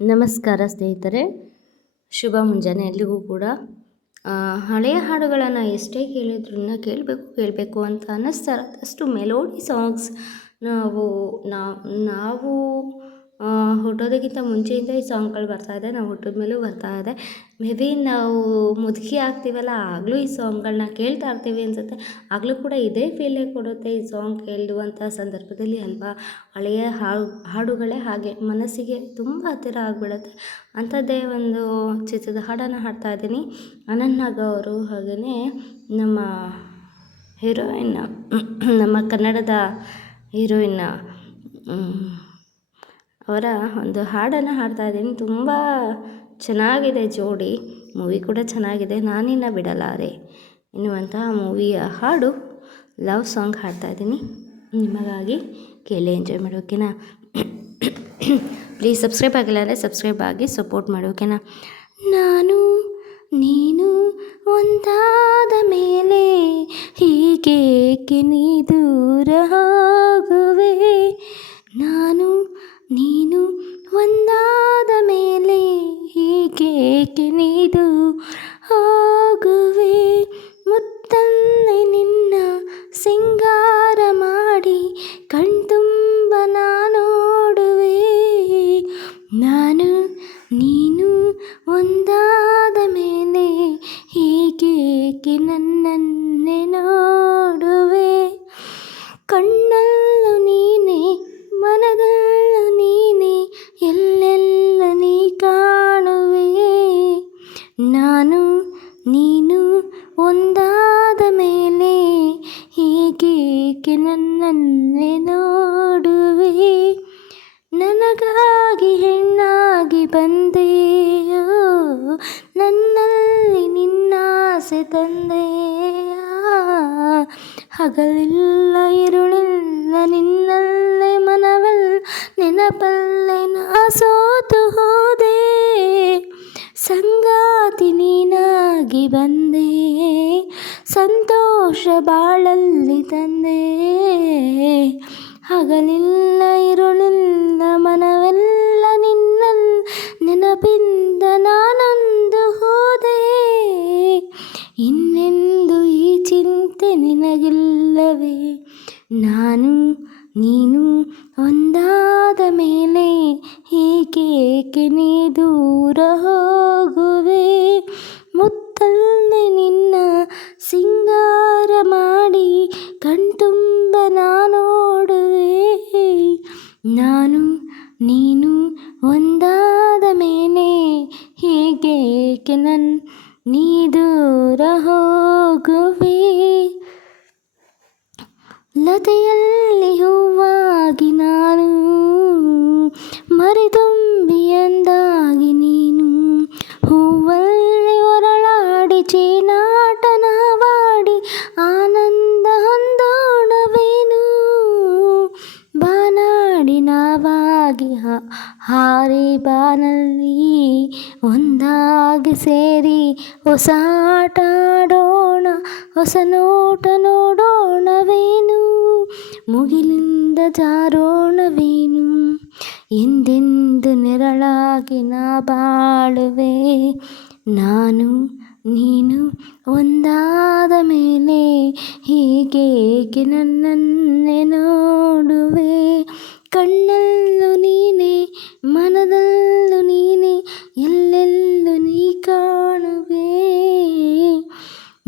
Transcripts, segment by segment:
ನಮಸ್ಕಾರ ಸ್ನೇಹಿತರೆ, ಶುಭ ಮುಂಜಾನೆ ಎಲ್ರಿಗೂ ಕೂಡ. ಹಳೆಯ ಹಾಡುಗಳನ್ನು ಎಷ್ಟೇ ಕೇಳಿದ್ರೂ ಕೇಳಬೇಕು ಅಂತ ಅನ್ನಿಸ್ತಾ ಇರುತ್ತೆ. ಅಷ್ಟು ಮೆಲೋಡಿ ಸಾಂಗ್ಸ್ ನಾವು ಹುಟ್ಟೋದಕ್ಕಿಂತ ಮುಂಚೆಯಿಂದ ಈ ಸಾಂಗ್ಗಳು ಬರ್ತಾಯಿದೆ, ನಾವು ಹುಟ್ಟಿದ ಮೇಲೂ ಬರ್ತಾಯಿದೆ. ಮೇ ಬಿ ನಾವು ಮುದುಕಿ ಆಗ್ತೀವಲ್ಲ, ಆಗಲೂ ಈ ಸಾಂಗ್ಗಳನ್ನ ಕೇಳ್ತಾ ಇರ್ತೀವಿ ಅನಿಸುತ್ತೆ. ಆಗಲೂ ಕೂಡ ಇದೇ ಫೀಲೇ ಕೊಡುತ್ತೆ ಈ ಸಾಂಗ್ ಕೇಳುವಂಥ ಸಂದರ್ಭದಲ್ಲಿ ಅಲ್ವಾ. ಹಳೆಯ ಹಾಡುಗಳೇ ಹಾಗೆ ಮನಸ್ಸಿಗೆ ತುಂಬ ಹತ್ತಿರ ಆಗಿಬಿಡುತ್ತೆ. ಅಂಥದ್ದೇ ಒಂದು ಚಿತ್ರದ ಹಾಡನ್ನು ಹಾಡ್ತಾ ಇದ್ದೀನಿ. ಅನನ್ಯ ನಾಗ್ ಅವರು, ಹಾಗೆಯೇ ನಮ್ಮ ಹೀರೋಯಿನ್, ನಮ್ಮ ಕನ್ನಡದ ಹೀರೋಯಿನ್ ಅವರ ಒಂದು ಹಾಡನ್ನು ಹಾಡ್ತಾ ಇದ್ದೀನಿ. ತುಂಬ ಚೆನ್ನಾಗಿದೆ ಜೋಡಿ, ಮೂವಿ ಕೂಡ ಚೆನ್ನಾಗಿದೆ. ನಾನಿನ್ನ ಬಿಡಲಾರೆ ಎನ್ನುವಂತಹ ಮೂವಿಯ ಹಾಡು, ಲವ್ ಸಾಂಗ್ ಹಾಡ್ತಾ ಇದ್ದೀನಿ. ನಿಮಗಾಗಿ ಕೇಳಿ ಎಂಜಾಯ್ ಮಾಡಿ, ಓಕೆನಾ. ಪ್ಲೀಸ್ ಸಬ್ಸ್ಕ್ರೈಬ್ ಆಗಿಲ್ಲ ಅಂದರೆ ಸಬ್ಸ್ಕ್ರೈಬ್ ಆಗಿ ಸಪೋರ್ಟ್ ಮಾಡಿ, ಓಕೆನಾ. ನಾನು ನೀನು ಒಂದಾದ ಮೇಲೆ ಹೀಗೇಕೆ ನೀ ದೂರ ಹೋಗುವೆ. ನಾನು ನೀನು ಒಂದಾದ ಮೇಲೆ ಹೀಗೇಕೆ ನೀ ದೂರ ಹೋಗುವೆ. ಮುತ್ತಲ್ಲೇ ನಿನ್ನ ಸಿಂಗಾರ ಮಾಡಿ ಕಣ್ತುಂಬ ನೋಡುವೆ. ನಾನು ನೀನು ಒಂದಾದ ಮೇಲೆ ಹೀಗೇಕೆ ನನ್ನನ್ನೇ ನೋಡುವೆ. ಕಣ್ಣಲ್ಲೂ ನೀನೆ, ಮನದಲ್ಲೂ ನೀನೆ, ಎಲ್ಲೆಲ್ಲ ನೀ ಕಾಣುವೆ. ನಾನು ನೀನು ಒಂದಾದ ಮೇಲೆ ಹೀಗೇಕೆ ನನ್ನನ್ನೇ ನೋಡುವೆ. ನನಗಾಗಿ ಹೆಣ್ಣಾಗಿ ಬಂದೆಯೋ, ನನ್ನಲ್ಲಿ ನಿನ್ನಾಸೆ ತಂದೆಯ. ಹಗಲಿಲ್ಲ ಇರುಳಿಲ್ಲ ನಿನ್ನಲ್ಲೇ ಮನವಲ್ಲ, ನೆನಪಲ್ಲೇ ನಾ ಸೋತು ಹೋದೆ. ಸಂಗಾತಿ ನೀನಾಗಿ ಬಂದೆ, ಸಂತೋಷ ಬಾಳಲ್ಲಿ ತಂದೆ. ಹಗಲಿಲ್ಲ ಇರುಳಿಲ್ಲ ಮನವೆಲ್ಲ ನಿನ್ನಲ್ಲಿ, ನೆನಪಿಂದ ನಾನೊಂದು ಹೋದೆ. ಇನ್ನೆಂದು ಈ ಚಿಂತೆ ನಿನಗಿಲ್ಲವೇ. ನಾನು ನೀನು ಒಂದಾದ ಮೇಲೆ ಹೀಗೇಕೆ ನೀ ದೂರ ಹೋಗುವೆ. ಮುತ್ತಲ್ಲೇ ನಿನ್ನ ಸಿಂಗಾರ ಮಾಡಿ ಕಣ್ತುಂಬ ನೋಡುವೆ. ನಾನು ನೀನು ಒಂದಾದ ಮೇಲೆ ಹೀಗೇಕೆ ನೀ ದೂರ ಹೋಗುವೆ. ಲತೆಯಲ್ಲಿ ಹೂವಾಗಿ ನಾನು, ಮರಿತುಂಬಿ ಅಂದಾಗಿ ನೀನು. ಹೂವಲ್ಲಿ ಹೊರಳಾಡಿ ಚೀನಾಟನವಾಡಿ ಆನಂದ ಹೊಂದೋಣವೇನು. ಬಾನಾಡಿ ನಾವಾಗಿ ಹಾರಿ ಬಾನಲ್ಲಿ ಒಂದಾಗಿ ಸೇರಿ ಹೊಸ ಆಟ ಆಡೋಣ, ಹೊಸ ನೋಟ ನೋಡೋಣವೇನು. ಮುಗಿಲಿಂದ ಜಾರೋಣವೇನು, ಎಂದೆಂದು ನೆರಳಾಗಿ ನಾ ಬಾಳುವೆ. ನಾನು ನೀನು ಒಂದಾದ ಮೇಲೆ ಹೀಗೇಕೆ ನನ್ನನ್ನೇ ನೋಡುವೆ. ಕಣ್ಣಲ್ಲೂ ನೀನೆ, ಮನದಲ್ಲೂ ನೀನೆ, ಎಲ್ಲೆಲ್ಲೂ ನೀ ಕಾಣುವೆ.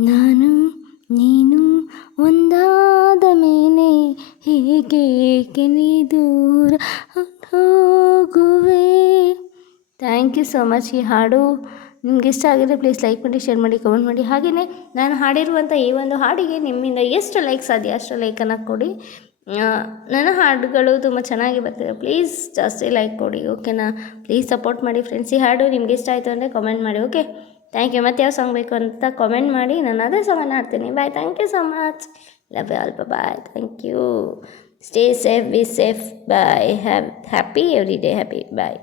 ನಾನು ನೀನು ಒಂದಾದ ಮೇಲೆ ಹೀಗೇಕೆ ನೀ ದೂರ ಹೋಗುವೆ. Thank you so much. ಈ ಹಾಡು ನಿಮ್ಗೆ ಇಷ್ಟ ಆಗಿದ್ರೆ ಪ್ಲೀಸ್ ಲೈಕ್ ಮಾಡಿ, ಶೇರ್ ಮಾಡಿ, ಕಮೆಂಟ್ ಮಾಡಿ. ಹಾಗೆಯೇ ನಾನು ಹಾಡಿರುವಂಥ ಈ ಒಂದು ಹಾಡಿಗೆ ನಿಮ್ಮಿಂದ ಎಷ್ಟು ಲೈಕ್ ಸಾಧ್ಯ ಅಷ್ಟು ಲೈಕನ್ನು ಕೊಡಿ. ನನ್ನ ಹಾಡುಗಳು ತುಂಬ ಚೆನ್ನಾಗಿ ಬರ್ತಿದೆ, ಪ್ಲೀಸ್ ಜಾಸ್ತಿ ಲೈಕ್ ಕೊಡಿ, ಓಕೆನಾ. ಪ್ಲೀಸ್ ಸಪೋರ್ಟ್ ಮಾಡಿ ಫ್ರೆಂಡ್ಸ್. ಈ ಹಾಡು ನಿಮ್ಗೆ ಇಷ್ಟ ಆಯಿತು ಅಂದರೆ ಕಮೆಂಟ್ ಮಾಡಿ, ಓಕೆ. Thank you. ಮತ್ತು ಯಾವ ಸಾಂಗ್ ಬೇಕು ಅಂತ ಕಮೆಂಟ್ ಮಾಡಿ, ನಾನು ಅದೇ ಸಾಂಗನ್ನು ಹಾಡ್ತೀನಿ. Bye. Thank you so much. Love you all. Bye. Thank you. Stay safe, be safe. Bye. Happy every day. Happy. Bye.